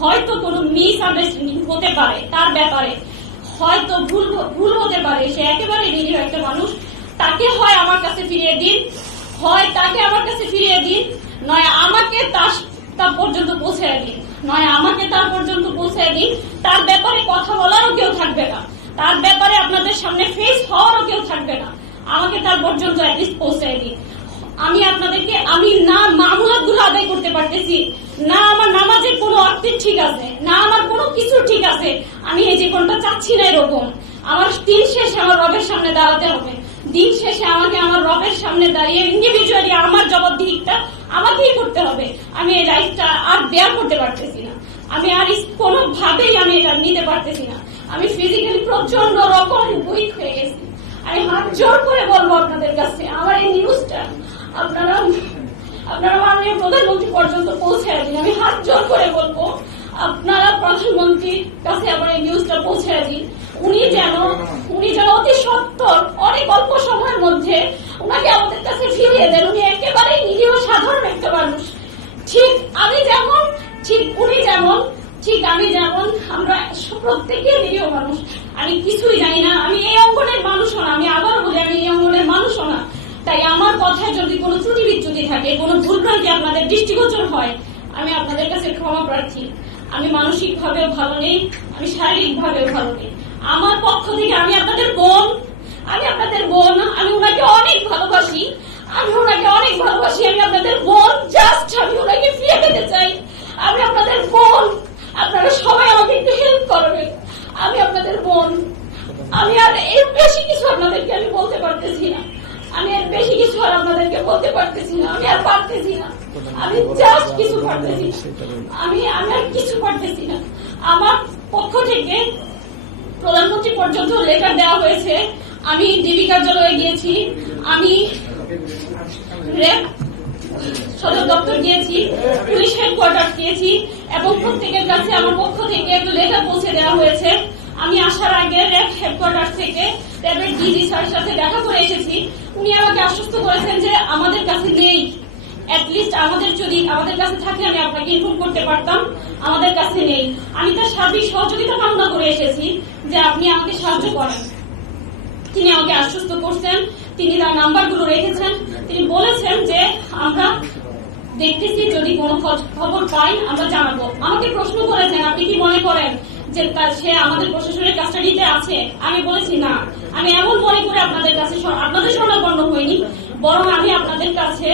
হয়তো কোনো মিসআন্ডারস্ট্যান্ডিং হতে পারে, তার ব্যাপারে হয়তো ভুল হতে পারে, সে একেবারে নিরীহ একটা মানুষ, তাকে হয় আমার কাছে ফিরিয়ে দিন, হয় তাকে আমার কাছে ফিরিয়ে দিন, নয় আমাকে তার পর্যন্ত পৌঁছায় দিন, নয় আমাকে তার পর্যন্ত পৌঁছায় দিন। তার ব্যাপারে কথা বলারও কেউ থাকবে না, তার ব্যাপারে আপনাদের সামনে ফেস হওয়ারও কেউ থাকবে না, আমাকে তার পর্যন্ত অ্যাটলিস্ট পৌঁছায় দিন। আমি আপনাদেরকে না মামলাত গুলো আদায় করতে পারতেছি, না আমার নামাজের কোনো অর্থ ঠিক আছে, না আমার কোনো কিছু ঠিক আছে, আমি এই জীবনটা চাচ্ছি না এরকম। আমার দিন শেষে আমার রবের সামনে দাঁড়াতে হবে, দিন শেষে আমাকে আমার রবের সামনে দাঁড়িয়ে ইন্ডিভিজুয়ালি আমার জবাবদিহিটা আমাকেই করতে হবে। আমি এই লাইফটা আর বেয়ার করতে পারতেছি না, আমি আর কোনোভাবেই আমি এটা নিতে পারতেছি না। আমি ফিজিক্যালি প্রচন্ড রকম উইক হয়ে গেছি। আমি হাত জোর করে বলবো আপনাদের কাছে, আমার এই নিউজটা আপনারা মাননীয় প্রধানমন্ত্রী পর্যন্ত পৌঁছে দিন। আমি হাত জোর করে বলবো আপনারা প্রধানমন্ত্রীর কাছে আমার এই নিউজটা পৌঁছে দিন। উনি যেন অতি সত্বর অনেক অল্প সময়ের মধ্যে ওনাকে আমাদের কাছে ফিরিয়ে দেন। উনি একেবারেই নিরীহ সাধারণ একটা মানুষ, ঠিক আমি যেমন, ঠিক উনি যেমন, ঠিক আমি যেমন, আমরা প্রত্যেকে নিরীহ মানুষ। আমি কিছুই জানি না, আমি এই অঙ্গনের মানুষও না, আমি আবার বলি আমি এই অঙ্গনের মানুষও না। তাই আমার কথায় যদি কোনো ত্রুটি বিচ্যুতি থাকে, কোনো ভুলভ্রান্তি আপনাদের দৃষ্টিগোচর হয়, আমি আপনাদের কাছে ক্ষমা প্রার্থী। আমি মানসিক ভাবেও ভালো নেই, আমি শারীরিক ভাবেও ভালো নেই। আমার পক্ষ থেকে আমি আপনাদের বোন, আমি ওনাকে অনেক ভালোবাসি, আমি আপনাদের বোন, জাস্ট আমি ওনাকে ফিরে পেতে চাই। আমি আপনাদের বোন, আপনারা সবাই আমাকে একটু হেল্প করবেন। আমি আপনাদের বোন, আমি আর এর বেশি কিছু আপনাদেরকে আমি বলতে পারতেছি না, আমি আর বেশি কিছু আর আপনাদেরকে বলতে পারতেছি না, আমি আর পারতেছি না, আমি জাস্ট কিছু পারতেছি না, আমি আর কিছু পারতেছি না। আমার পক্ষ থেকে প্রধানমন্ত্রী পর্যন্ত লেটার দেওয়া হয়েছে, আমি ডিবি কার্যালয়ে গিয়েছি, আমি র্যাব সদর দপ্তর গিয়েছি, পুলিশ হেডকোয়ার্টার গিয়েছি, এবং প্রত্যেকের কাছে আমার পক্ষ থেকে একটা লেটার পৌঁছে দেওয়া হয়েছে। আমি আসার আগে র্যাব হেডকোয়ার্টার থেকে র্যাবের ডিজি স্যারের সাথে দেখা করে এসেছি। উনি আমাকে আশ্বস্ত করেছেন যে আমাদের কাছে নেই, অ্যাটলিস্ট আমাদের কাছে থাকে আমি আপনাকে ইনফর্ম করতে পারতাম, আমাদের কাছে নেই। আমি তার সার্বিক সহযোগিতা কামনা করে এসেছি যে আপনি আমাকে সাহায্য করেন। তিনি আমাকে আশ্বস্ত করছেন, তিনি তার নাম্বারগুলো রেখেছেন, তিনি বলেছেন যে আমরা দেখতেছি, যদি কোনো খবর পাই আমরা জানাবো। আমাকে প্রশ্ন করেছেন আপনি কি মনে করেন যে সে আমাদের প্রশাসনের কাস্টাডিতে আছে? আমি বলেছি না, আমি এমন মনে করে আপনাদের কাছে আপনাদের শরণাপন্ন হইনি, বরং আমি আপনাদের কাছে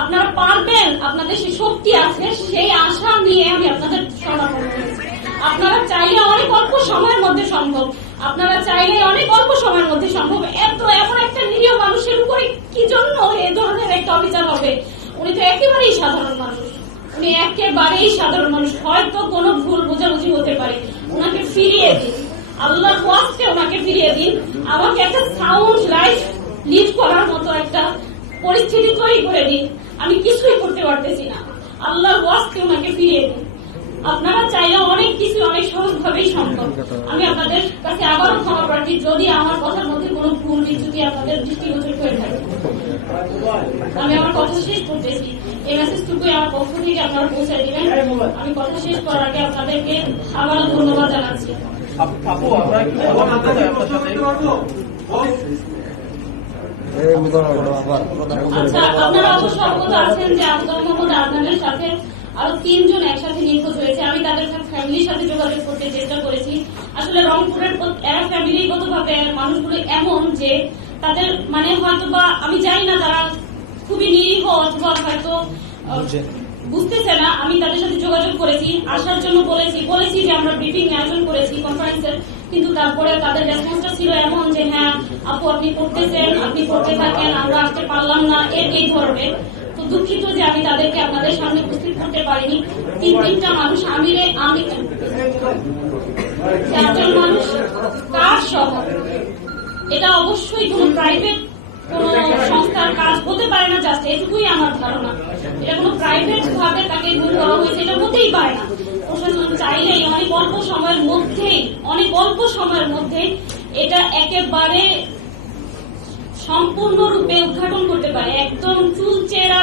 আপনারা পারবেন, আপনাদের সেই শক্তি আছে সেই আশা নিয়ে আমি আপনাদের শরণাপন্ন হয়েছি। আপনারা চাইলে অনেক অল্প সময়ের মধ্যে সম্ভব, এমন একটা নিরীহ মানুষের উপরে কি জন্য এই ধরনের একটা অভিযান হবে? উনি তো একেবারেই সাধারণ মানুষ, হয়তো কোনো ভুল বোঝাবুঝি হতে পারে, ওনাকে ফিরিয়ে দিন, আল্লাহর ওয়াস্তে ওনাকে ফিরিয়ে দিন। আমাকে একটা সাউন্ড লাইফ লিড করার মতো একটা পরিস্থিতি তৈরি করে দিন, আমি কিছুই করতে পারতেছি না, আল্লাহর ওয়াস্তে ওনাকে ফিরিয়ে দিন। আপনারা চাইলে অনেক কিছু অনেক সহজ ভাবেই সম্ভব। আমি আপনাদের কাছে আবারও ক্ষমা প্রার্থী যদি আমার কথার মধ্যে কোনো ভুল বিচ্যুতি আপনাদের দৃষ্টিগোচর হয়ে থাকে। আমি আমার কথা শেষ করতেছি, এই মেসেজটুকুই আমার পক্ষ থেকে আপনারা পৌঁছে দিবেন। আমি কথা শেষ করার আগে আপনাদেরকে আবারও ধন্যবাদ জানাচ্ছি। আচ্ছা, আপনারা অবশ্য অবগত আছেন যে আফজাল মোহাম্মদ আদনানের সাথে আরো 3 জন একসাথে নিখোঁজ হয়েছে। আমি তাদের ফ্যামিলির সাথে যোগাযোগ করতে চেষ্টা করেছি। আসলে রংপুরের এরা ফ্যামিলিগত ভাবে মানুষগুলো এমন যে তাদের হয়তো বা আমি জানি না, তারা খুবই নিরীহ অথবা হয়তো বুঝতেছে না। আমি তাদের সাথে যোগাযোগ করেছি, আসার জন্য বলেছি যে আমরা ব্রিফিং আয়োজন করেছি কনফারেন্সের, কিন্তু তারপরে তাদের রেসপন্সটা ছিল এমন যে হ্যাঁ আপু আপনি করতেছেন, আপনি করতে থাকেন, আমরা আসতে পারলাম না, এই ধরনের। তো দুঃখিত যে আমি তাদেরকে আপনাদের সামনে উপস্থিত করতে পারিনি। 3টা মানুষ, আমি 4জন মানুষ কার সহ, এটা অবশ্যই কোন প্রাইভেট কোন সংস্থার কাজ হতে পারে না, জাস্ট এটুকুই আমার ধারণা। এটা কোনো প্রাইভেট ভাবে তাকে গুম করা হয়েছে, এটা হতেই পারে না। প্রশাসন চাইলেই অনেক অল্প সময়ের মধ্যে এটা একেবারে সম্পূর্ণরূপে উদ্ঘাটন করতে পারে, একদম চুলচেরা,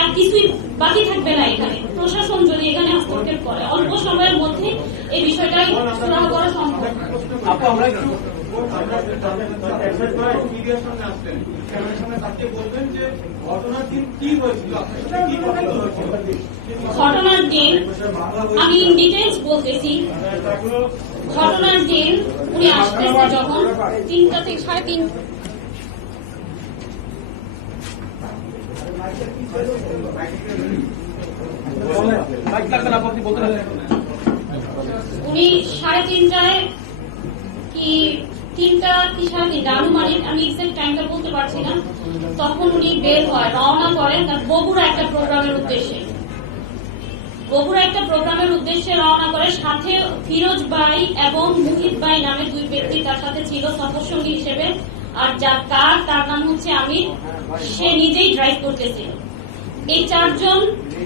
আর কিছুই বাকি থাকবে না। এখানে প্রশাসন যদি এখানে করতে পদক্ষেপ করে। অল্প সময়ের মধ্যে এই বিষয়টাই সুরাহা করা সম্ভব। ঘটনার দিন আমি ডিটেলস বলতেছি। ঘটনার দিন উনি আসতেছে যখন 3টা থেকে 3:30, উনি 3:30টায় কি 3টা কি 3:30 আনুমানিক, আমি এক্সাক্ট টাইমটা বলতে পারছি না, তখন উনি বের হয়, রওনা করেন তার বগুড়া একটা প্রোগ্রামের উদ্দেশ্যে। বগুড়া একটা প্রোগ্রামের উদ্দেশ্যে রওনা করে, সাথে ফিরোজ ভাই এবং মুহিত ভাই নামে 2 ব্যক্তি তার সাথে ছিল সফরসঙ্গী হিসেবে। আর যার কার তার নাম হচ্ছে আমির, সে নিজেই ড্রাইভ করতেছিল। এই 4 জন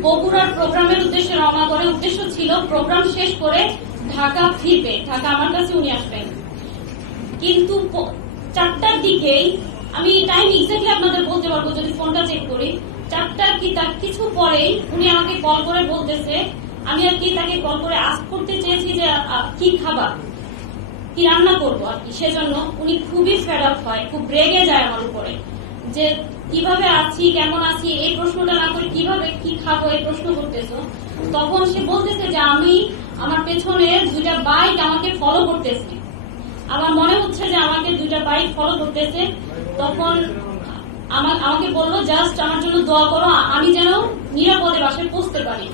বগুড়ার প্রোগ্রামের উদ্দেশ্যে রওনা করে। উদ্দেশ্য ছিল প্রোগ্রাম শেষ করে ঢাকা ফিরবে, ঢাকা আমার কাছে উনি আসবেন। কিন্তু 4টার দিকেই, আমি টাইম এক্স্যাক্টলি আপনাদের বলতে পারবো যদি ফোনটা চেক করি, 4টা কি তার কিছু পরেই উনি আমাকে কল করে বলতেছে, আমি আর কি তাকে কল করে আস্ক করতে চেয়েছি যে কি খাবার, কি রান্না করবো আর কি। সেজন্য উনি খুবই ফেড আপ হয়, খুব রেগে যায় আমার উপরে, যে কিভাবে আছি, কেমন আছি, এই প্রশ্নটা না করে কিভাবে কি খাবো এই প্রশ্ন করতেছো। তখন সে বলতেছে যে আমি আমার পেছনে 2টা বাইক আমাকে ফলো করতেছে, আমার মনে হচ্ছে যে আমাকে 2টা বাইক ফলো করতেছে। তখন আমাকে বললো জাস্ট আমার জন্য দোয়া করো, আমি যেন নিরাপদে বাসায় পৌঁছতে পারি।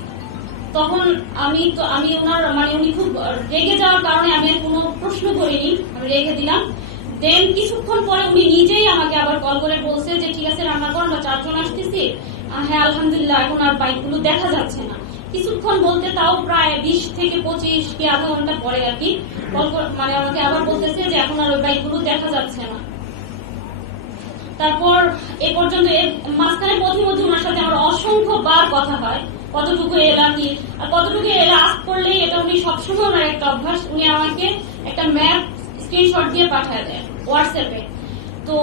তখন আমি ওনার উনি খুব রেগে যাওয়ার কারণে আমি আর কোনো প্রশ্ন করিনি, আমি রেখে দিলাম। দেন কিছুক্ষণ পরে উনি নিজেই আমাকে আবার কল করে বলছে যে ঠিক আছে রান্না করো, আমরা 4 জন আসতেছি। হ্যাঁ আলহামদুলিল্লাহ, এখন আর বাইকগুলো দেখা যাচ্ছে না। কিছুক্ষণ বলতে তাও প্রায় 20 থেকে 25 কি আধা ঘন্টা পরে আর কি আমাকে আবার বলতেছে যে এখন আর ওই বাইকগুলো দেখা যাচ্ছে না। তারপর এ পর্যন্ত মাঝখানে মধ্যে ওনার সাথে আমার অসংখ্য বার কথা হয়, কতটুকু এলাম কি আর কতটুকু এলা আস করলেই, এটা উনি সবসময় ওনার একটা অভ্যাস, উনি আমাকে একটা ম্যাপ স্ক্রিনশট দিয়ে পাঠায় দেয় হোয়াটসঅ্যাপে। তো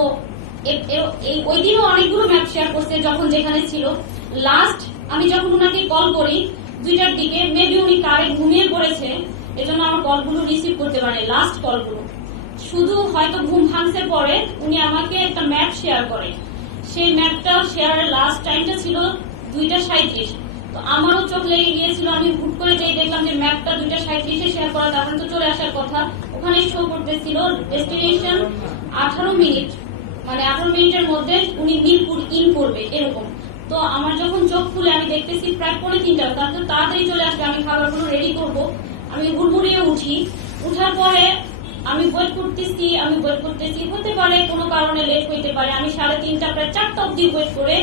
ওই দিনও অনেকগুলো ম্যাপ শেয়ার করছে যখন যেখানে ছিল। লাস্ট আমি যখন ওনাকে কল করি 2টার দিকে, মেবি উনি কারে ঘুমিয়ে পড়েছে, এজন্য আমার কলগুলো রিসিভ করতে পারে। লাস্ট কলগুলো শুধু হয়তো ঘুম ভাঙতে পরে উনি আমাকে একটা ম্যাপ শেয়ার করে, সেই ম্যাপটা শেয়ারের লাস্ট টাইমটা ছিল 2:37। তো আমারও চোখ লেগে গিয়েছিল, আমি হুট করে যেই দেখলাম যে ম্যাপটা 2:37-এ শেয়ার করা, তারপরে তো চলে আসার কথা। ওখানে শো করতেছিল ডেস্টিনেশন 18 মিনিট, 18 মিনিটের মধ্যে উনি মিরপুর ইন করবে এরকম। তো আমার যখন চোখ খুলে আমি দেখতেছি প্রায় 2:45, তারপর তাড়াতাড়ি চলে আসবে, আমি খাবারগুলো রেডি করব। আমি হুড়মুড়িয়ে উঠি, উঠার পরে আমি ওয়েট করতেছি, হতে পারে কোনো কারণে লেট হইতে পারে। আমি 3:30 প্রায় 4টা অব্দি ওয়েট করে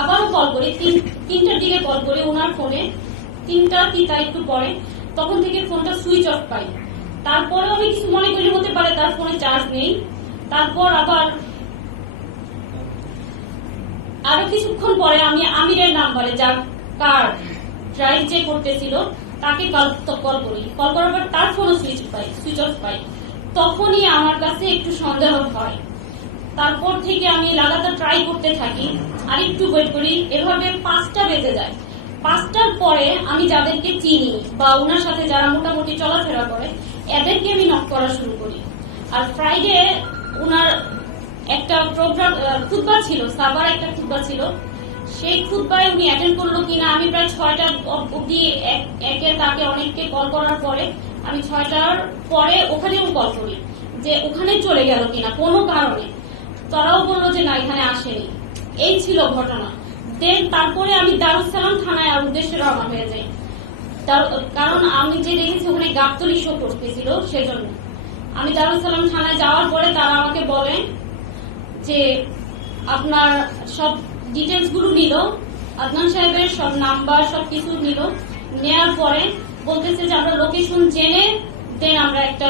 আবারও কল করি, 3টার দিকে কল করি ওনার ফোনে, 3টা কি তাই একটু পরে, তখন থেকে ফোনটা সুইচ অফ পাই। তারপরেও আমি কিছু মনে করি হতে পারে তার ফোনে চার্জ নেই। তারপর আরো কিছুক্ষণ পরে আমি আমিরের নাম্বারে, যার কার ড্রাইভ যে করতেছিল, তাকে কল করি। কল করার পর তার ফোনও সুইচ অফ পাই। তখনই আমার কাছে একটু সন্দেহ হয়। তারপর থেকে আমি লাগাতার ট্রাই করতে থাকি, আর একটু ওয়েট করি, এভাবে 5টা বেজে যায়। 5টার পরে আমি যাদেরকে চিনি বা ওনার সাথে যারা মোটামুটি চলাফেরা করে, এদেরকে আমি নক করা শুরু করি। আর ফ্রাইডে ওনার একটা প্রোগ্রাম খুতবা ছিল, সাবার একটা খুতবা ছিল, সেই খুতবায় উনি অ্যাটেন্ড করলো কিনা আমি প্রায় 6টা অব্দি তাকে অনেককে কল করার পরে আমি 6টার পরে ওখানেও কল করি যে ওখানে চলে গেল কিনা কোনো কারণে। তারাও বললো যে না, এখানে আসেনি। এই ছিল ঘটনা। দেন তারপরে আমি দারুস সালাম থানায় উদ্দেশ্যে রওনা হয়ে যাই, কারণ আমি যে দেখেছি ওখানে গাবতলী শো করতেছিল, সেজন্য আমি দারুস সালাম থানায় যাওয়ার পরে তারা আমাকে বলেন যে আপনার সব ডিটেলস গুলো নিল, আদনান সাহেবের সব নাম্বার সবকিছু নিল, নেওয়ার পরে বলতেছে যে আমরা লোকেশন জেনে দেন আমরা একটা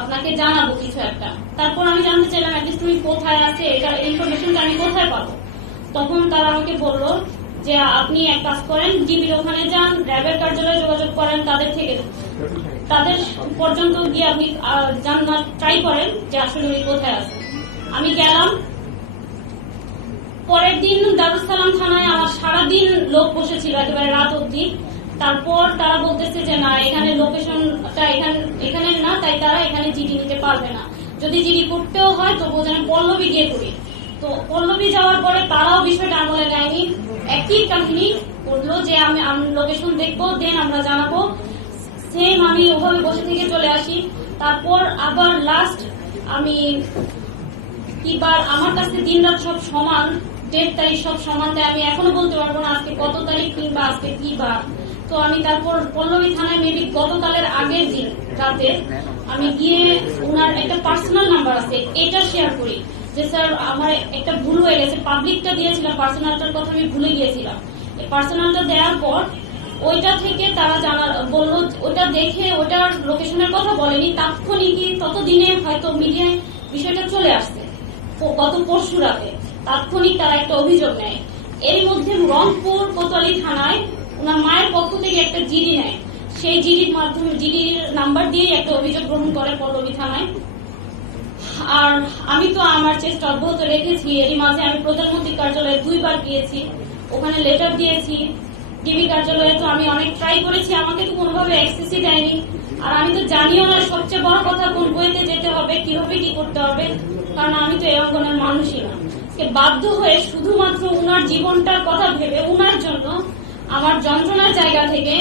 আপনাকে জানাবো কিছু একটা। তারপর আমি জানতে চাইলাম অ্যাটলিস্ট তুমি কোথায় আছে, এটা ইনফরমেশনটা আমি কোথায় পাবো। তখন তারা আমাকে বললো যে আপনি এক কাজ করেন, ডিবির ওখানে যান, র্যাবের কার্যালয়ে যোগাযোগ করেন, তাদের পর্যন্ত গিয়ে আপনি জানার ট্রাই করেন যে আসলে উনি কোথায় আছে। আমি গেলাম। পরের দিন দারুস সালাম থানায় আমার সারাদিন লোক বসেছিল, একেবারে রাত অব্দি। তারপর তারা যে না এখানে লোকেশনটা এখানে না, তাই তারা এখানে জিডি নিতে পারবে না। যদি জিডি করতেও হয় তবুও যেন পল্লবী গিয়ে করি। তো পল্লবী যাওয়ার পরে তারাও বিষয়টা আমলে নেয়নি, একই কাহিনী করলো যে আমি লোকেশন দেখবো, দেন আমরা জানাবো। সেম আমি ওভাবে বসে থেকে চলে আসি। তারপর আবার লাস্ট আমি কিবার আমার কাছে দিন রাত সব সমান, ডেট তারিখ সব সমান, তাই আমি এখনো বলতে পারবো না আজকে কত তারিখ কিংবা আজকে কি বার। তো আমি তারপর পল্লবী থানায় মেবি গতকালের আগের দিন রাতে আমি গিয়ে ওনার একটা পার্সোনাল নাম্বার আছে এটা শেয়ার করি যে স্যার আমার একটা ভুল হয়ে গেছে, পাবলিকটা দিয়েছিলাম, পার্সোনালটার কথা আমি ভুলে গিয়েছিলাম। এই পার্সোনালটা দেওয়ার পর ওইটা থেকে তারা বললো, ওটা দেখে ওটার লোকেশনের কথা বলেনি, তাৎক্ষণিকই ততদিনে হয়তো মিডিয়ায় বিষয়টা চলে আসছে গত পরশু রাতে, তাৎক্ষণিক তারা একটা অভিযোগ নেয়। এর মধ্যে রংপুর কোতোয়ালি থানায় ওনার মায়ের পক্ষ থেকে একটা জিডি নেয়, সেই জিডির মাধ্যমে জিডির নাম্বার দিয়ে একটা অভিযোগ গ্রহণ করে পল্লবী থানায়। আর আমি তো আমার চেষ্টা অব্যাহত রেখেছি। এরই মাঝে আমি প্রধানমন্ত্রী কার্যালয়ে 2 বার গিয়েছি, ওখানে লেটার দিয়েছি। ডিবি কার্যালয়ে তো আমি অনেক ট্রাই করেছি, আমাকে তো কোনোভাবে অ্যাক্সেসই দেয়নি। আর আমি তো জানিও না সবচেয়ে বড় কথা কোন বইতে যেতে হবে, কিভাবে কি করতে হবে, কারণ আমি তো এই অঙ্গনের মানুষই না। বাধ্য হয়ে শুধুমাত্র উনার জীবনটার কথা ভেবে উনার জন্য আমার যন্ত্রণার জায়গা থেকে,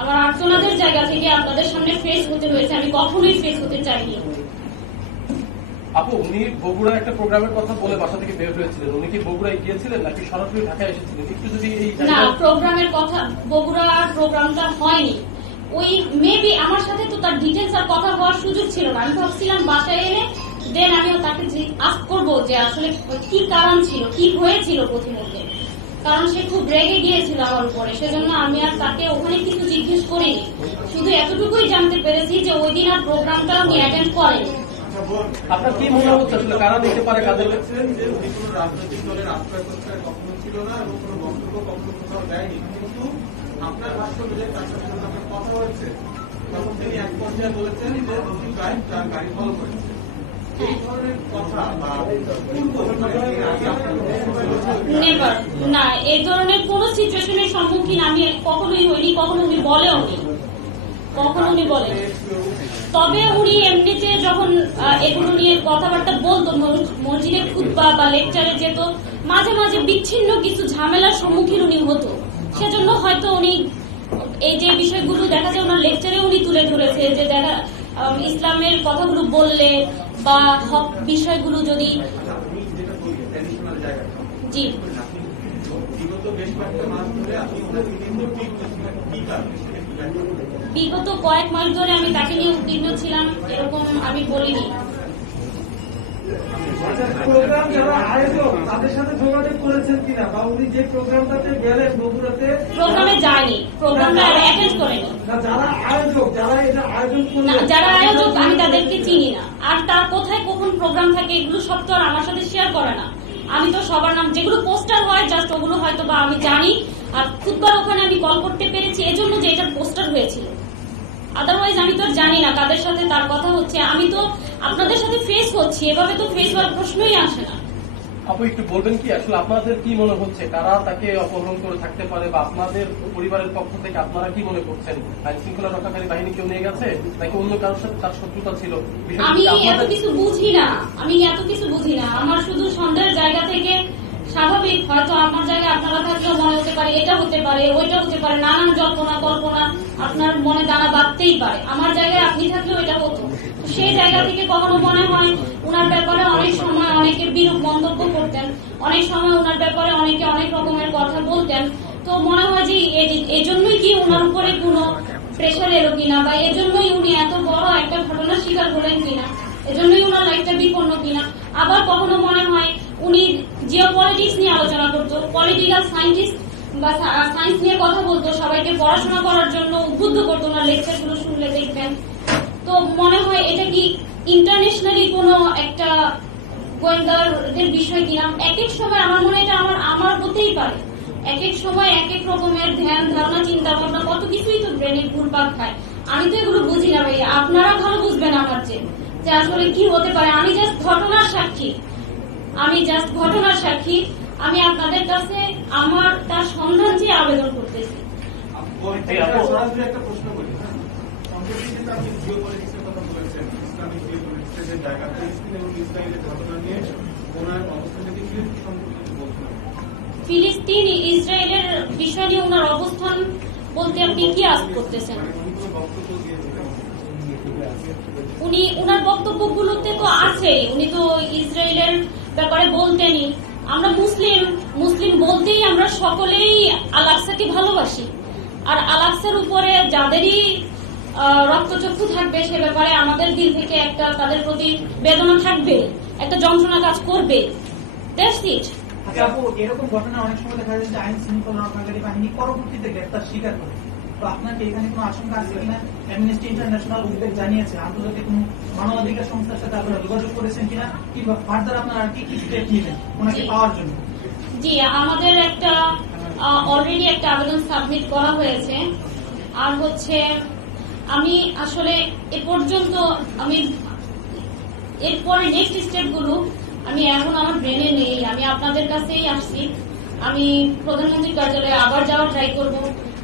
আমার আর্তনাদের জায়গা থেকে আপনাদের সামনে ফেস হতে হয়েছে। আমি কখনোই ফেস হতে চাইনি। আপু, উনি বগুড়া একটা প্রোগ্রামের কথা বলে বাসা থেকে বের হয়েছিলেন, উনি কি বগুড়ায় গিয়েছিলেন নাকি সরাসরি ঢাকায় এসেছিলেন? একটু যদি না, প্রোগ্রামের কথা, বগুড়ার প্রোগ্রামটা হয়নি। ওই মেবি আমার সাথে তো তার ডিটেলস আর কথা হওয়ার সুযোগ ছিল না। আমি ভাবছিলাম বাসায় এলে দেন আমিও তাকে আস্ক করবো যে আসলে কি কারণ ছিল, কি হয়েছিল প্রতিমধ্যে, কারণ সে খুব রেগে গিয়েছিল আমার উপরে। সেজন্য আমি আর তাকে ওখানে কিছু জিজ্ঞেস করিনি, শুধু এতটুকুই জানতে পেরেছি যে ওই দিন আর প্রোগ্রামটা উনি অ্যাটেন্ড করেনি। আপনার কি মনে হচ্ছে আসলে কারা দিতে পারে? কাদের যে উনি কোনো রাজনৈতিক দলের আশ্রয় প্রশ্রয় কখনো ছিল না এবং কোনো বক্তব্য কখনো কোথাও দেয়নি, কিন্তু আপনার ভাষ্য অনুযায়ী তার সাথে যখন আপনার কথা হয়েছে তখন তিনি এক পর্যায়ে বলেছেন যে রফিক ভাই তার গাড়ি ফলো করেছে। এই ধরনের কথা বা নেভার, না, এই ধরনের কোন সিচুয়েশনের সম্মুখীন আমি কখনোই হইনি, কখনো উনি বলেও নি, কখনো উনি বলেন। তবে উনি এমনিতে যখন এগুলো নিয়ে কথাবার্তা বলতো, মসজিদে খুতবা বা লেকচারে যেত, মাঝে মাঝে বিচ্ছিন্ন কিছু ঝামেলার সম্মুখীন উনি হতো। সেজন্য হয়তো উনি এই যে বিষয়গুলো দেখা যায় ওনার লেকচারে উনি তুলে ধরেছে যে দেখা ইসলামের কথাগুলো বললে বা হক বিষয়গুলো যদি জি বিগত কয়েক মাস ধরে আমি তাকে নিয়ে উদ্বিগ্ন ছিলাম এরকম আমি বলিনি। প্রোগ্রাম যারা আয়োজক তাদের সাথে যোগাযোগ করেছেন কিনা, বা উনি যে প্রোগ্রামটাতে গেলেন বগুড়াতে প্রোগ্রামে যায়নি, প্রোগ্রামটা অ্যাটেন্ড করেনি। যারা আয়োজক, যারা এটা আয়োজন করলেন, যারা আয়োজক আমি তাদেরকে চিনি না। আর তার কোথায় কখন প্রোগ্রাম থাকে এগুলো সব তো আর আমার সাথে শেয়ার করে না। আমি তো সবার নাম, যেগুলো পোস্টার হয় জাস্ট ওগুলো হয়তো বা আমি জানি। আর খুদবার ওখানে আমি কল করতে পেরেছি এজন্য যে এটা পোস্টার হয়েছিল, আদারওয়াইজ আমি তো জানি না কাদের সাথে তার কথা হচ্ছে। আমি তো আপনাদের সাথে ফেস হচ্ছি, এভাবে তো ফেস হওয়ার প্রশ্নই আসে না। আপু, একটু বলবেন কি আসলে আপনাদের কি মনে হচ্ছে, কারা তাকে অপহরণ করে থাকতে পারে, বা আপনাদের পরিবারের পক্ষ থেকে আপনারা কি মনে করছেন? আইন শৃঙ্খলা রক্ষাকারী বাহিনী কেউ নিয়ে গেছে নাকি অন্য কারোর সাথে তার শত্রুতা ছিল? আমি এত কিছু বুঝি না, আমার শুধু সন্দেহের জায়গা থেকে স্বাভাবিক, হয়তো আমার জায়গায় আপনারা থাকলেও মনে হতে পারে এটা হতে পারে, ওইটা হতে পারে, নানান জল্পনা কল্পনা আপনার মনে দানা বাঁধতেই পারে। আমার জায়গায় আপনি থাকলেও এটা হতো। সেই জায়গা থেকে কখনো মনে হয় উনার ব্যাপারে অনেক সময় অনেকে বিরূপ মন্তব্য করতেন, অনেক সময় উনার ব্যাপারে অনেকে অনেক রকমের কথা বলতেন। তো মনে হয় যে এজন্যই কি উনার উপরে কোনো প্রেশার এলো কিনা, বা এজন্যই উনি এত বড় একটা ঘটনার শিকার হলেন কিনা, এজন্যই উনার লাইফটা বিপন্ন কিনা। আবার কখনো মনে হয় উনি জিও পলিটিক্স নিয়ে আলোচনা করতো, পলিটিক্যাল সায়েন্টিস্ট বা সায়েন্স নিয়ে কথা বলতো, সবাইকে পড়াশোনা করার জন্য উদ্বুদ্ধ করতো। ওনার লেকচারগুলো শুনলে দেখবেন তো মনে হয় এটা কি ইন্টারন্যাশনালি কোনো একটা গোয়েন্দাদের বিষয় কিনা। এক এক সময় আমার মনে এটা আমার হতেই পারে, এক এক সময় এক এক রকমের ধ্যান ধারণা চিন্তা ভাবনা কত কিছুই তো ব্রেনে ঘুরপাক খায়। আমি তো এগুলো বুঝি না ভাই, আপনারা ভালো বুঝবেন আমার যে আসলে কি হতে পারে। আমি জাস্ট ঘটনার সাক্ষী, আমি আপনাদের কাছে আমার তার সন্ধান চেয়ে আবেদন করতেছি। সরাসরি একটা প্রশ্ন করি, হ্যাঁ? সম্প্রতি কিন্তু আপনি জিওপলিটিক্সের কথা বলেছেন, ইসলামিক জিওপলিটিক্সের যে জায়গা, ফিলিস্তিন এবং ইসরায়েলের ঘটনা নিয়ে ওনার অবস্থানটাকে কি সম্পর্কে বলছেন? ফিলিস্তিন ইসরায়েলের বিষয় নিয়ে ওনার অবস্থান বলতে আপনি কি আজ করতেছেন? মানে উনি কোনো বক্তব্য দিয়েছিলেন? উনি ওনার বক্তব্যগুলোতে তো আছেই, উনি তো ইসরায়েলের ব্যাপারে বলতেনই। আমরা মুসলিম বলতেই আমরা সকলেই আল আকসাকে ভালোবাসি, আর আল আকসার উপরে যাদেরই রক্তচক্ষু থাকবে সে ব্যাপারে আমাদের দিল থেকে একটা তাদের প্রতি বেদনা থাকবে, একটা যন্ত্রণা কাজ করবে। That's it. আচ্ছা আপু, এরকম ঘটনা অনেক সময় দেখা যায় যে আইন শৃঙ্খলা রক্ষাকারী বাহিনী পরবর্তীতে গ্রেপ্তার স্বীকার করে। তো আপনাকে এখানে কোনো আশঙ্কা আছে কিনা? অ্যামনেস্টি ইন্টারন্যাশনাল উদ্বেগ জানিয়েছে, আন্তর্জাতিক কোনো মানবাধিকার সংস্থার সাথে আপনারা যোগাযোগ করেছেন কিনা, কিংবা ফার্দার আপনারা আর কি কি স্টেপ নেবেন ওনাকে পাওয়ার জন্য? জি, আমাদের একটা অলরেডি একটা আবেদন সাবমিট করা হয়েছে। আর হচ্ছে আমি আসলে এ পর্যন্ত আমি এরপরে নেক্সট স্টেপগুলো আমি এখন আমার ব্রেনে নেই। আমি আপনাদের কাছেই আসছি, আমি প্রধানমন্ত্রীর কার্যালয়ে আবার যাওয়ার ট্রাই করব,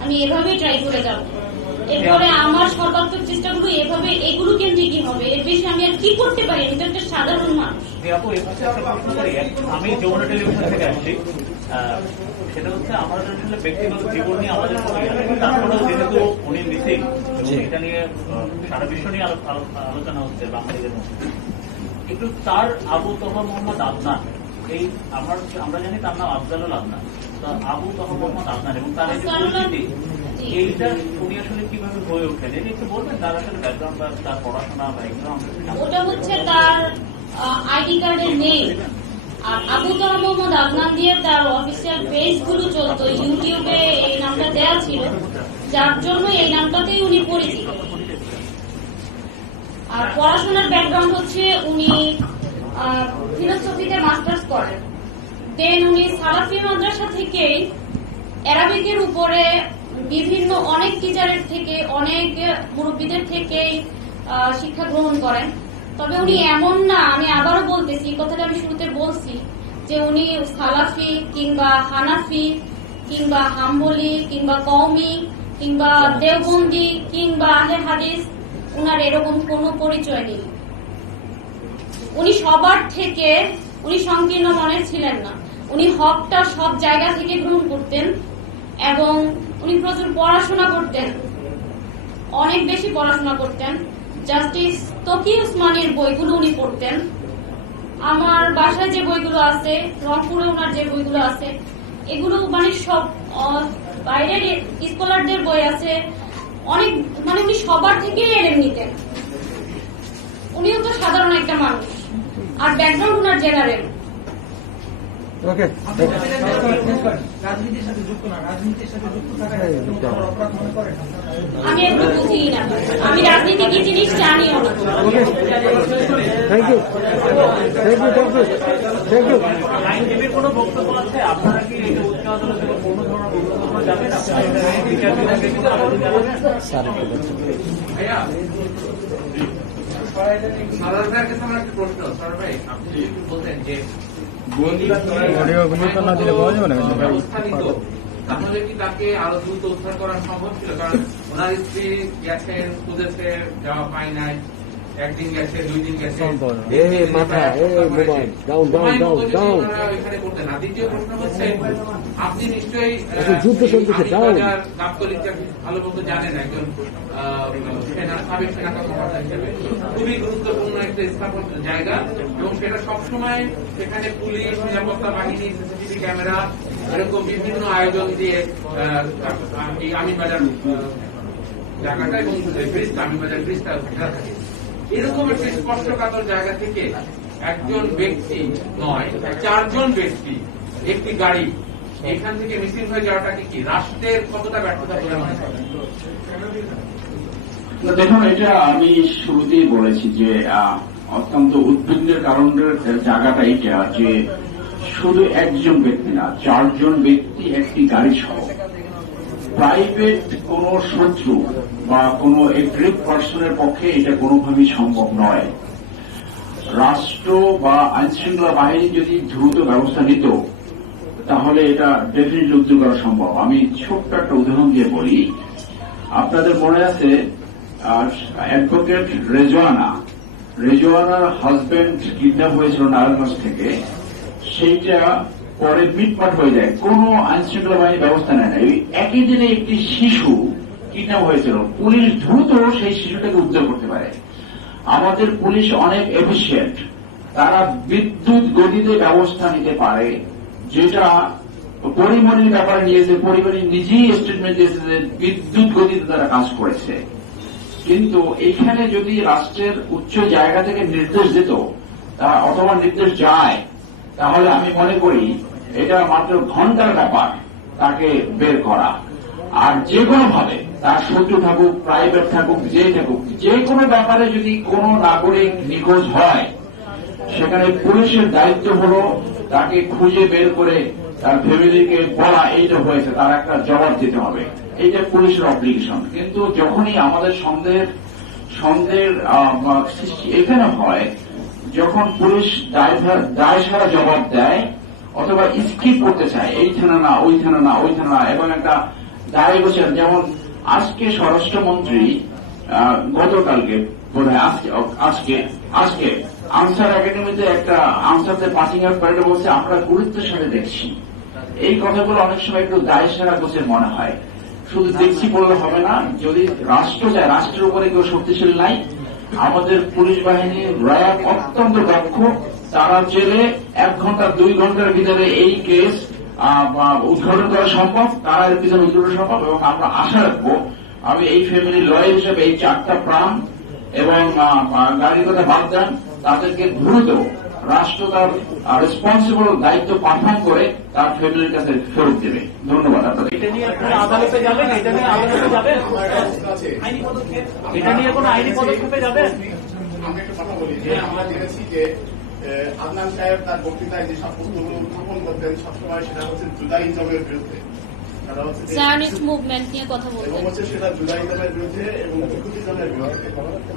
আমি এভাবেই ট্রাই করে যাব। এরপরে আমার সর্বাত্মক চেষ্টাগুলো এভাবে এগুলো কেন্দ্রিকই হবে। এর বেশি আমি আর কি করতে পারি? আমি তো একটা সাধারণ মানুষ। আমি যমুনা টেলিভিশন থেকে আসছি। সেটা হচ্ছে আমাদের আসলে ব্যক্তিগত জীবন নিয়ে আমাদের তারপরেও যেহেতু উনি মিসিং এবং এটা নিয়ে সারা বিশ্ব নিয়ে আলোচনা হচ্ছে বাঙালিদের মধ্যে, একটু তার আবু তহা মোহাম্মদ আদনান, এই আমরা জানি তার নাম আফজালুল আদনান, আবু তহা মোহাম্মদ আদনান এবং তার এই যে পরিচিতি, এইটা উনি আসলে কিভাবে হয়ে ওঠেন এটা একটু বলবেন? তার আসলে ব্যাকগ্রাউন্ড বা তার পড়াশোনা বা এগুলো ওটা হচ্ছে তার আইডি কার্ডের নেম। আর আবু তহা মোহাম্মদ আদনান দিয়ে তার অফিসিয়াল পেজ গুলো চলতো, ইউটিউবে এই নামটা দেওয়া ছিল, যার জন্য এই নামটাতেই উনি পরিচিত। আর পড়াশোনার ব্যাকগ্রাউন্ড হচ্ছে উনি ফিলোসফিতে মাস্টার্স করেন, দেন উনি সালাফি মাদ্রাসা থেকেই অ্যারাবিকের উপরে বিভিন্ন অনেক টিচারের থেকে অনেক মুরব্বীদের থেকেই শিক্ষা গ্রহণ করেন। তবে উনি এমন না, আমি আবারও বলতেছি, এই কথাটা আমি শুরুতে বলছি যে উনি সালাফি কিংবা হানাফি কিংবা হাম্বলি কিংবা কওমি কিংবা দেওবন্দি কিংবা আহলে হাদিস, উনার এরকম কোনো পরিচয় নেই। উনি সবার থেকে উনি সংকীর্ণ মনের ছিলেন না, উনি হকটা সব জায়গা থেকে গ্রহণ করতেন এবং উনি প্রচুর পড়াশোনা করতেন, অনেক বেশি পড়াশোনা করতেন। জাস্টিস তকি উসমানীর বইগুলো উনি পড়তেন। আমার বাসায় যে বইগুলো আছে, রংপুরে ওনার যে বইগুলো আছে, এগুলো মানে সব বাইরের স্কলারদের বই আছে অনেক, মানে উনি সবার থেকেই এলেম নিতেন। উনিও তো সাধারণ একটা মানুষ, আর ব্যাকগ্রাউন্ড ওনার জেনারেল। রাজনীতির সাথে যুক্ত না, রাজনীতির সাথে যুক্ত থাকার অপরাধ মনে করেন? আমি এগুলো বুঝি না, আমি রাজনীতি কি জিনিস জানিও না। আইনজীবীর কোনো বক্তব্য আছে? আপনারা কি এই যে উচ্চ আদালতে কোনো ধরনের বক্তব্য যাবেন? বিচার বিভাগের কিছু আবেদন জানাবেন? সাধারণ ভাইয়ের কাছে আমার একটা প্রশ্ন। সাধারণ ভাই, আপনি যদি বলতেন যে ব্যবস্থা নিত, তাহলে কি তাকে আরো দ্রুত উদ্ধার করা সম্ভব ছিল? কারণ ওনার স্ত্রী গেছেন, খুঁজেছে, যাওয়া পায় নাই, একদিন গেছে, 2 দিন গেছে, এখানে করতেন না। দ্বিতীয় প্রশ্ন হচ্ছে, আপনি নিশ্চয়ই দাপ্তরিকটা ভালো মতো জানেন, একজন সাবেক সেনা কর্মকর্তা হিসেবে খুবই গুরুত্বপূর্ণ একটা স্থাপন জায়গা, এবং সেটা সবসময় সেখানে পুলিশ, নিরাপত্তা বাহিনী, সিসিটিভি ক্যামেরা, এরকম বিভিন্ন আয়োজন দিয়ে এই আমিনবাজার জায়গাটা এবং ব্রিজটা, আমিনবাজার ব্রিজটা ঘেরা থাকে। এরকম একটা স্পষ্টকাতর জায়গা থেকে একজন ব্যক্তি নয়, 4 জন ব্যক্তি, একটি গাড়ি এখান থেকে মিসিং হয়ে যাওয়াটা কি রাষ্ট্রের কতটা ব্যর্থতা বলে মনে করেন? দেখুন, এটা আমি শুরুতেই বলেছি যে অত্যন্ত উদ্বিগ্নের কারণের জায়গাটা এটা যে শুধু একজন ব্যক্তি না, 4 জন ব্যক্তি একটি গাড়ি সহ। প্রাইভেট কোন শত্রু বা কোন এগ্রিভ পার্সনের পক্ষে এটা কোনোভাবেই সম্ভব নয়। রাষ্ট্র বা আইনশৃঙ্খলা বাহিনী যদি দ্রুত ব্যবস্থা নিত, তাহলে এটা ডেফিনেটলি উদ্ধার করা সম্ভব। আমি ছোট্ট একটা উদাহরণ দিয়ে বলি। আপনাদের মনে আছে অ্যাডভোকেট রেজওয়ানার হাজবেন্ড কিডন্যাপ হয়েছিল নারায়ণগঞ্জ থেকে, সেইটা পরে মিটমাট হয়ে যায়, কোনো আইনশৃঙ্খলা বাহিনী ব্যবস্থা নেয় না। একই দিনে একটি শিশু কিডন্যাপ হয়েছিল, পুলিশ দ্রুত সেই শিশুটাকে উদ্ধার করতে পারে। আমাদের পুলিশ অনেক এফিসিয়েন্ট, তারা বিদ্যুৎ গতিতে ব্যবস্থা নিতে পারে, যেটা পরিমণির ব্যাপারে নিয়েছে। পরিমণি নিজেই স্টেটমেন্ট দিয়েছে যে বিদ্যুৎ গতিতে তারা কাজ করেছে। কিন্তু এখানে যদি রাষ্ট্রের উচ্চ জায়গা থেকে নির্দেশ দিত অথবা নির্দেশ যায়, তাহলে আমি মনে করি এটা মাত্র ঘন্টার ব্যাপার তাকে বের করা। আর যে কোনো ভাবে তার শত্রু থাকুক, প্রাইভেট থাকুক, যে কোনো ব্যাপারে যদি কোনো নাগরিক নিখোঁজ হয়, সেখানে পুলিশের দায়িত্ব হলো তাকে খুঁজে বের করে তার ফ্যামিলিকে বলা এইটা হয়েছে, তার একটা জবাব দিতে হবে, এইটা পুলিশের অব্লিগেশন। কিন্তু যখনই আমাদের সন্দেহের সৃষ্টি এখানে হয়, যখন পুলিশ দায় সারা জবাব দেয় অথবা স্কিপ করতে চায়, এই থানা না ওই থানা না ওই থানা, এবং একটা দায় গোছের, যেমন আজকে স্বরাষ্ট্রমন্ত্রী গতকালকে বোধহয় আজকে আনসার একাডেমিতে একটা আনসারদের পাসিং আউট প্যারেডে বলছে আমরা গুরুত্বের সাথে দেখছি। এই কথাগুলো অনেক সময় একটু দায় সারা গোছের মনে হয়। শুধু দেখছি বললে হবে না, যদি রাষ্ট্র চায়, রাষ্ট্রের উপরে কেউ শক্তিশালী নাই। আমাদের পুলিশ বাহিনী র্যাব অত্যন্ত দক্ষ, তারা জেলে 1 ঘন্টা 2 ঘন্টার ভিতরে এই কেস উদ্ঘাটন করা সম্ভব, তারা এর পিছনে উদ্ঘাটন সম্ভব। এবং আমরা আশা রাখবো, আমি এই ফ্যামিলি লয়ার হিসেবে এই 4টা প্রাণ এবং গাড়ির কথা বাদ দেন, তাদেরকে দ্রুত রাষ্ট্র তার রেসপন্সিবল দায়িত্ব পালন করে তার ফ্যামিলির কাছে ফেরত দেবে। ধন্যবাদ আপনাদের। এটা নিয়ে আপনারা আদালতে যাবেন? এটা নিয়ে আদালতে যাবেন? এটা নিয়ে কোনো আইনি পদক্ষেপে যাবেন? আমি একটা কথা বলি যে আমরা জেনেছি যে আদনান সাহেব তার বক্তৃতায় যে সব প্রশ্নগুলো উত্থাপন করতেন সবসময় সেটা হচ্ছে জুদাইজমের বিরুদ্ধে, সেটা হচ্ছে জার্নিস্ট মুভমেন্ট নিয়ে কথা এবং বলতেন। হচ্ছে সেটা জুদাইজমের বিরুদ্ধে এবং ইহুদিজমের বিরুদ্ধে।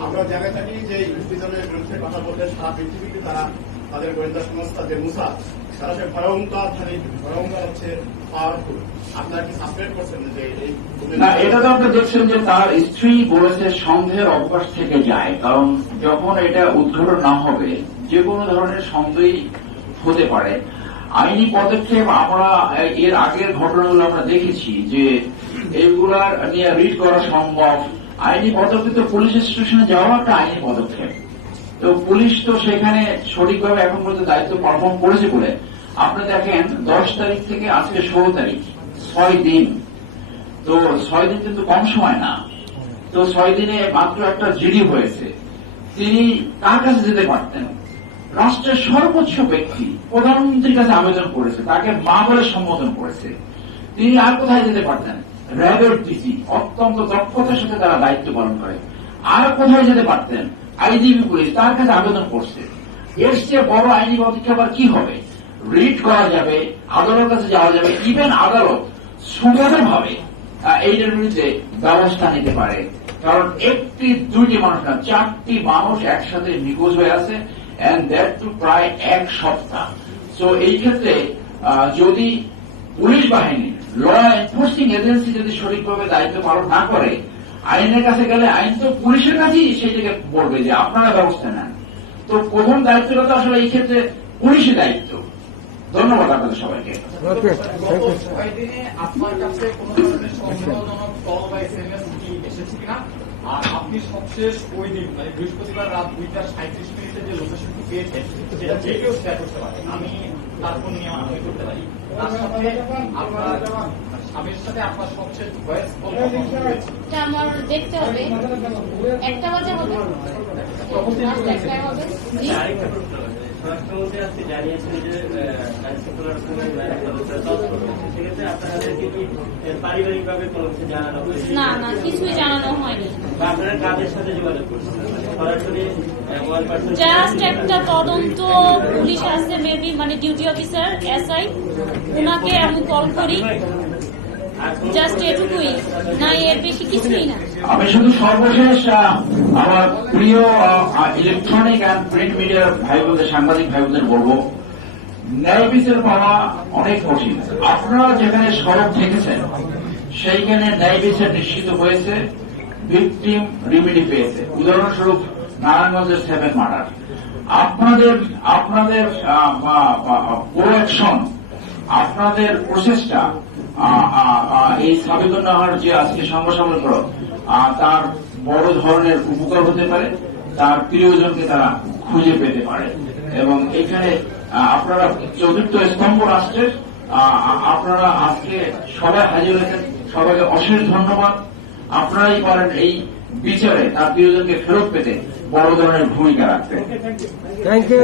আমরা জায়গা থাকি যে ইহুদিজমের বিরুদ্ধে কথা বললে সারা পৃথিবীতে তারা তাদের গোয়েন্দা সংস্থা যে মুসা, তারা সে ভয়ঙ্কর হচ্ছে পাওয়ারফুল। আপনারা কি সাবস্ক্রাইব করছেন যে এই না, এটা তো আপনি দেখছেন যে তার স্ত্রী বলেছে সন্দেহের অবকাশ থেকে যায়, কারণ যখন এটা উদ্ঘাটন না হবে যে কোনো ধরনের সন্দেহই হতে পারে। আইনি পদক্ষেপ আমরা এর আগের ঘটনাগুলো আমরা দেখেছি যে এগুলার নিয়ে রিড করা সম্ভব। আইনি পদক্ষেপ তো পুলিশ স্টেশনে যাওয়া একটা আইনি পদক্ষেপ। তো পুলিশ তো সেখানে সঠিকভাবে এখন পর্যন্ত দায়িত্ব পালন করেছে বলে আপনি দেখেন 10 তারিখ থেকে আজকে 16 তারিখ, 6 দিন। তো 6 দিন কিন্তু কম সময় না। তো 6 দিনে মাত্র একটা জিডি হয়েছে। তিনি কার কাছে যেতে পারতেন? রাষ্ট্রের সর্বোচ্চ ব্যক্তি প্রধানমন্ত্রীর কাছে আবেদন করেছে, তাকে মা বলে সম্বোধন করেছে। তিনি আর কোথায় যেতে পারতেন? র্যাবের ডিসি অত্যন্ত দক্ষতার সাথে তারা দায়িত্ব পালন করে। আর কোথায় যেতে পারতেন? আইজিপি পুলিশ তার কাছে আবেদন করছে। এর চেয়ে বড় আইনি পদক্ষেপ আর কি হবে? রিড করা যাবে, আদালতের কাছে যাওয়া যাবে, ইভেন আদালত সুগমভাবে এইটার বিরুদ্ধে ব্যবস্থা নিতে পারে। কারণ একটি 2টি মানুষ না, 4টি মানুষ একসাথে নিখোঁজ হয়ে আছে, and that to প্রায় 1 সপ্তাহ। তো এই ক্ষেত্রে যদি পুলিশ বাহিনী, ল এনফোর্সিং এজেন্সি যদি সঠিকভাবে দায়িত্ব পালন না করে, আইনের কাছে গেলে আইন তো পুলিশের কাছেই সেটাকে বলবে যে আপনারা ব্যবস্থা নেন। তো প্রথম দায়িত্বটা তো আসলে এই ক্ষেত্রে পুলিশের দায়িত্ব। ধন্যবাদ আপনাদের সবাইকে। দিনে আপনার কাছে কোন ধরনের সন্দেহজনক কল বা এসএমএস কি এসেছে কিনা? আর আপনি সবশেষ ওই দিন মানে বৃহস্পতিবার রাত 2:37 যে লোকেশনটি পেয়েছেন সেটা যে কেউ শেয়ার করতে পারে, আমি তার ফোন নিয়ে আমি করতে পারি। তার সাথে আপনার স্বামীর সাথে আপনার সবশেষ ভয়েস কল হয়েছে এটা আমার দেখতে হবে, 1টা বাজে হবে, 1টায় হবে। জি, স্বরাষ্ট্রমন্ত্রী আজকে জানিয়েছেন যে আইনশৃঙ্খলার সেক্ষেত্রে আপনাদেরকে কি পারিবারিকভাবে কোনো কিছু জানানো হয়েছে? না কিছুই জানানো হয়নি। বা আপনারা কাদের সাথে যোগাযোগ করছেন? সরাসরি জাস্ট একটা তদন্ত পুলিশ আছে, মেবি মানে ডিউটি অফিসার এসআই, ওনাকে আমি কল করি, জাস্ট এটুকুই, না এর বেশি কিছুই না। আমি শুধু সর্বশেষ আমার প্রিয় ইলেকট্রনিক অ্যান্ড প্রিন্ট মিডিয়ার ভাই বোনদের, সাংবাদিক ভাই বোনদের বলবো ন্যায় বিচার পাওয়া অনেক কঠিন। আপনারা যেখানে সড়ক থেকেছেন সেইখানে ন্যায় বিচার নিশ্চিত হয়েছে, ভিকটিম রিমিডি পেয়েছে। উদাহরণস্বরূপ নারায়ণগঞ্জের 7 মার্ডার। আপনাদের প্রোঅ্যাকশন, আপনাদের প্রচেষ্টা, এই সাবিতুন্নাহার যে আজকে সংঘসাময়িক তার বড় ধরনের উপকার হতে পারে, তার প্রিয়জনকে তারা খুঁজে পেতে পারে। এবং এখানে আপনারা চতুর্থ স্তম্ভ রাষ্ট্রের আপনারা আজকে সবাই হাজির হয়েছেন, সবাইকে অশেষ ধন্যবাদ। আপনারাই পারেন এই বিচারে তার প্রিয়জনকে ফেরত পেতে বড় ধরনের ভূমিকা রাখতে। Thank you.